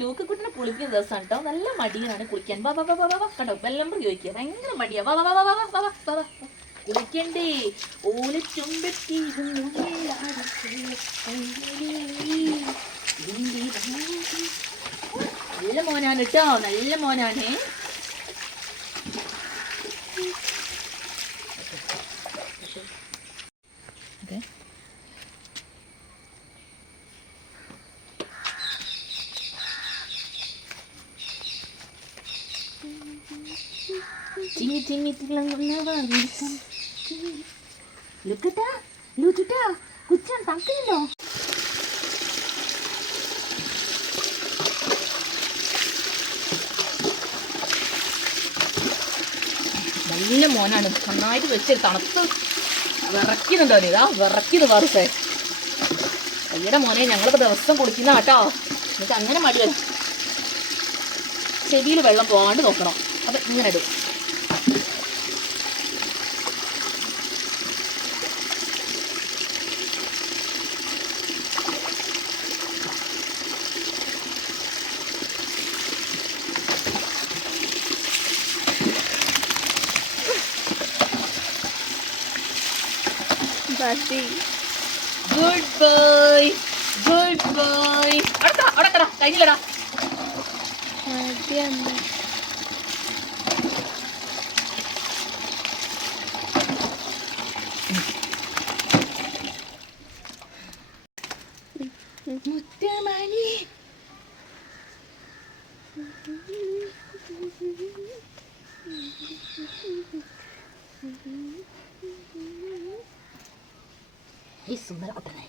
ലൂക്കക്കുട്ടിനെ കുളിക്കുന്ന ദിവസമാണ് കേട്ടോ. നല്ല മടിയനാണ് കുളിക്കാൻ. വാ വാ വാ വാ വാ കണ്ടോ, വെല്ലമ്പർ ചോദിക്കുക, ഭയങ്കര മടിയാ. വാ വാ വാ വാ വാ വാ വാ വാ വാ കുളിക്കണ്ടേ. ഓല ചുമ്പത്തി നല്ല മോനാണ് കേട്ടോ, നല്ല മോനാണ്. Timmy, Timmy, ലുക്കട്ടാ ലൂച്ചുട്ടാ കുച്ചാൻ തക്കല്ലോ. നല്ല മോനാണ്, നന്നായിട്ട് വെച്ച് തണുത്ത് വിറയ്ക്കുന്നുണ്ടോ? ഇതാ വിറയ്ക്കുന്നു പാറുസേ. കയ്യുടെ മോനെ ഞങ്ങളിപ്പോൾ ദിവസം കുളിക്കുന്ന കേട്ടോ. എന്നിട്ട് അങ്ങനെ മടി വരും. ചെവിയിൽ വെള്ളം പോകാണ്ട് നോക്കണം. അപ്പം ഇങ്ങനെ ഇടും. Good boy, good boy. അടക്കടാ കഴിഞ്ഞില്ലടാ. മുത്തമണി ഈ സുന്ദര കുട്ടനെ